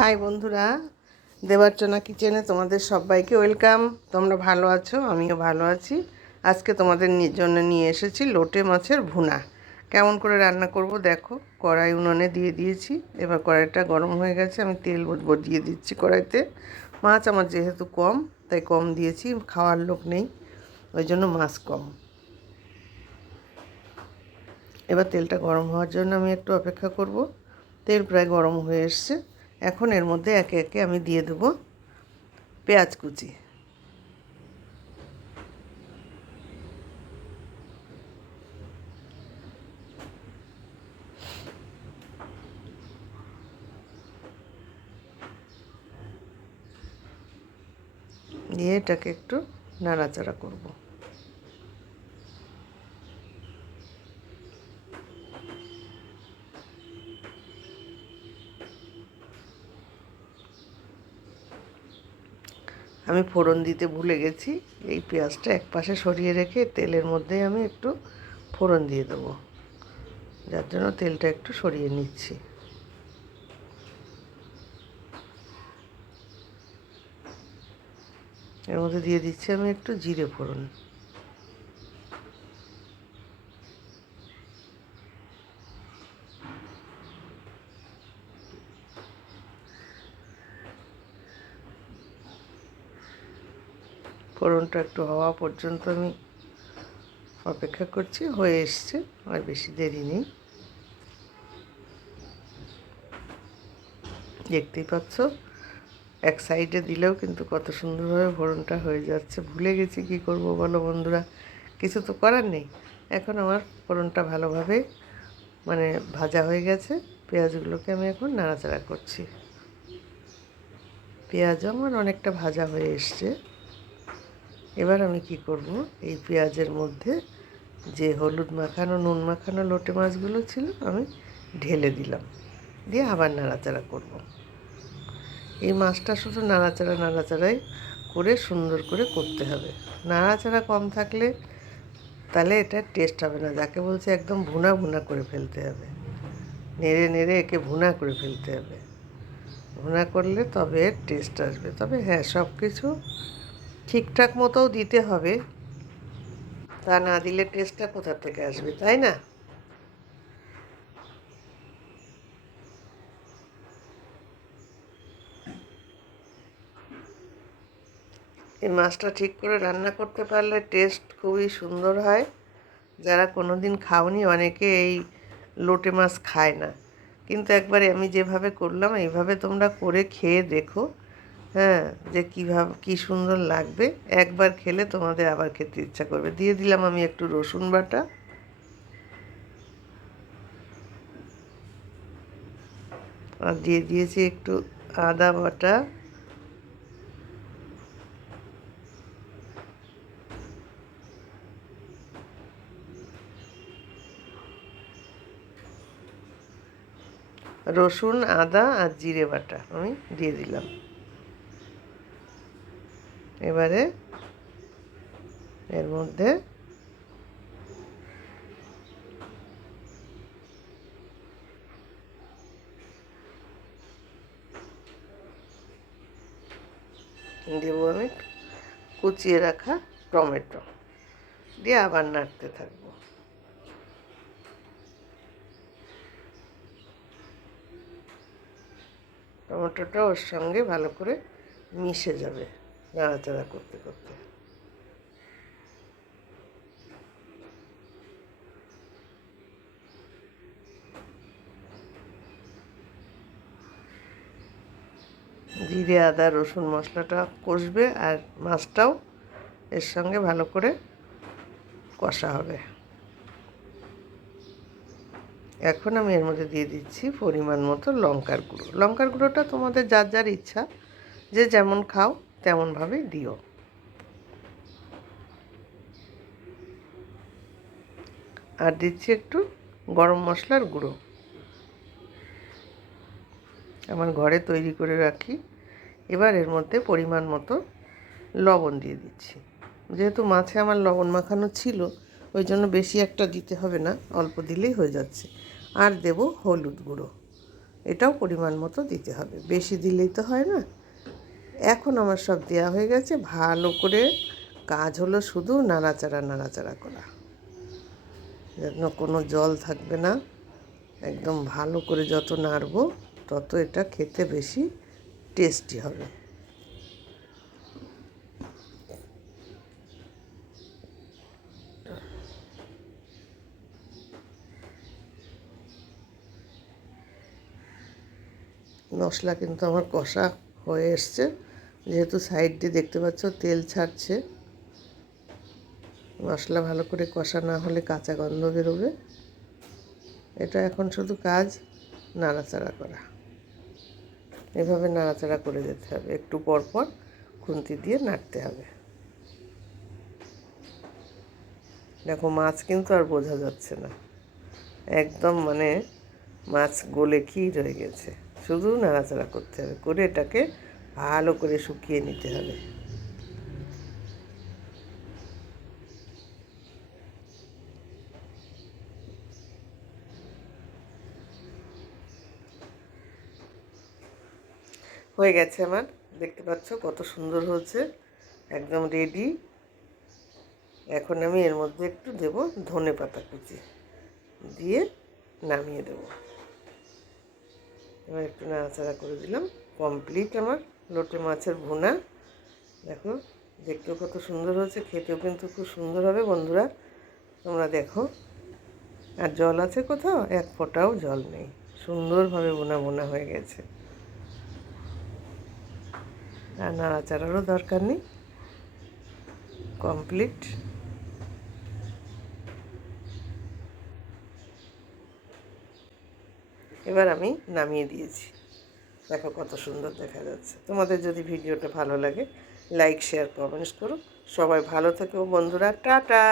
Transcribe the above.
High বন্ধুরা, দেবার্চনা কিচেনে তোমাদের সবাইকে ওয়েলকাম। তোমরা ভালো আছো? আমিও ভালো আছি। আজকে তোমাদের জন্য নিয়ে এসেছি লোটে মাছের ভুনা। কেমন করে রান্না করব দেখো। কড়াই উনুনে দিয়ে দিয়েছি। এবার কড়াইটা গরম হয়ে গেছে, আমি তেল দিয়ে দিচ্ছি কড়াইতে। মাছ আমার যেহেতু কম, তাই কম দিয়েছি, খাওয়ার লোক নেই, ওই জন্য মাছ কম। এবার তেলটা গরম হওয়ার জন্য আমি একটু অপেক্ষা করব। তেল প্রায় গরম হয়ে এসছে। এখন এর মধ্যে একে একে আমি দিয়ে দেব পেঁয়াজ কুচি। দিয়ে এটাকে একটু নাড়াচাড়া করব। আমি ফোড়ন দিতে ভুলে গেছি। এই পেঁয়াজটা একপাশে সরিয়ে রেখে তেলের মধ্যে আমি একটু ফোড়ন দিয়ে দেবো, যার জন্য তেলটা একটু সরিয়ে নিচ্ছি। এর মধ্যে দিয়ে দিচ্ছি আমি একটু জিরে ফোড়ন। ফোড়নটা একটু হওয়া পর্যন্ত আমি অপেক্ষা করছি। হয়ে এসছে, আর বেশি দেরি নেই। দেখতেই পাচ্ছ, এক সাইডে দিলেও কিন্তু কত সুন্দরভাবে ফোড়নটা হয়ে যাচ্ছে। ভুলে গেছি, কি করব বলো বন্ধুরা, কিছু তো করার নেই। এখন আমার ফোড়নটা ভালোভাবে ভাজা হয়ে গেছে। পেঁয়াজগুলোকে আমি এখন নাড়াচাড়া করছি। পেঁয়াজও আমার অনেকটা ভাজা হয়ে এসছে। এবার আমি কি করব, এই পেঁয়াজের মধ্যে যে হলুদ মাখানো নুন মাখানো লোটে মাছগুলো ছিল আমি ঢেলে দিলাম, দিয়ে আবার নাড়াচাড়া করব। এই মাছটা শুধু নাড়াচাড়াই করে সুন্দর করে করতে হবে। নাড়াচাড়া কম থাকলে তাহলে এটা টেস্ট হবে না। যাকে বলছে একদম ভুনা ভুনা করে ফেলতে হবে, নেড়ে নেড়ে একে ভুনা করে ফেলতে হবে। ভুনা করলে তবে এর টেস্ট আসবে। তবে হ্যাঁ, সব কিছু ঠিকঠাক মতোও দিতে হবে, তা না দিলে টেস্টটা কোথা থেকে আসবে, তাই না? এই মাছটা ঠিক করে রান্না করতে পারলে টেস্ট খুবই সুন্দর হয়। যারা কোনো দিন খাওনি, অনেকে এই লোটে মাছ খায় না, কিন্তু একবারে আমি যেভাবে করলাম এইভাবে তোমরা করে খেয়ে দেখো। হ্যাঁ, যে কীভাবে কী সুন্দর লাগবে। একবার খেলে তোমাদের আবার খেতে ইচ্ছা করবে। দিয়ে দিলাম আমি একটু রসুন বাটা, আর দিয়ে দিয়েছি একটু আদা বাটা, রসুন আদা আর জিরে বাটা আমি দিয়ে দিলাম। এবারে এর মধ্যে দেবো আমি কুচিয়ে রাখা টমেটো, দিয়ে আবার নাড়তে থাকবো। টমেটোটা ওর সঙ্গে ভালো করে মিশে যাবে নাড়াচাড়া করতে করতে। জিরে আদা রসুন মশলাটা কষবে, আর মাছটাও এর সঙ্গে ভালো করে কষা হবে। এখন আমি এর মধ্যে দিয়ে দিচ্ছি পরিমাণ মতো লঙ্কার গুঁড়ো। লঙ্কার গুঁড়োটা তোমাদের যার যার ইচ্ছা, যে যেমন খাও তেমনভাবেই দিও। আর দিচ্ছি একটু গরম মশলার গুঁড়ো, আমার ঘরে তৈরি করে রাখি। এবার এর মধ্যে পরিমাণ মতো লবণ দিয়ে দিচ্ছি। যেহেতু মাছে আমার লবণ মাখানো ছিল, ওই জন্য বেশি একটা দিতে হবে না, অল্প দিলেই হয়ে যাচ্ছে। আর দেব হলুদ গুঁড়ো, এটাও পরিমাণ মতো দিতে হবে, বেশি দিলেই তো হয় না। এখন আমার সব দেওয়া হয়ে গেছে। ভালো করে কাজ হলো শুধু নাড়াচাড়া করা, যেন কোনো জল থাকবে না। একদম ভালো করে যত নাড়বো তত এটা খেতে বেশি টেস্টি হবে। মশলা কিন্তু আমার কষা হয়ে এসছে, যেহেতু সাইড দিয়ে দেখতে পাচ্ছ তেল ছাড়ছে। মশলা ভালো করে কষা না হলে কাঁচা গন্ধ বেরোবে। এটা এখন শুধু কাজ নাড়াচাড়া করা, এভাবে নাড়াচাড়া করে যেতে হবে, একটু পর পর খুন্তি দিয়ে নাড়তে হবে। দেখো মাছ কিন্তু আর বোঝা যাচ্ছে না, একদম মানে মাছ গলে ক্ষীর হয়ে গেছে। শুধু নাড়াচাড়া করতে হবে, করে এটাকে ভালো করে শুকিয়ে নিতে হবে। হয়ে গেছে আমার, দেখতে পাচ্ছ কত সুন্দর হয়েছে, একদম রেডি। এখন আমি এর মধ্যে একটু দেব ধনে পাতা কুচি, দিয়ে নামিয়ে দেব। এবার একটু নাড়াচাড়া করে দিলাম। কমপ্লিট আমার লোটে মাছের ভুনা। দেখো দেখতেও কত সুন্দর হয়েছে, খেতেও কিন্তু খুব সুন্দর হবে বন্ধুরা, তোমরা দেখো। আর জল আছে কোথাও? এক ফোঁটাও জল নেই, সুন্দরভাবে বোনা বোনা হয়ে গেছে। আর নাড়াচাড়ারও দরকার নেই, কমপ্লিট। এবার আমি নামিয়ে দিয়েছি, দেখো কত সুন্দর দেখা যাচ্ছে। তোমাদের যদি ভিডিওটা ভালো লাগে লাইক শেয়ার কমেন্টস করো। সবাই ভালো থেকো বন্ধুরা, টাটা।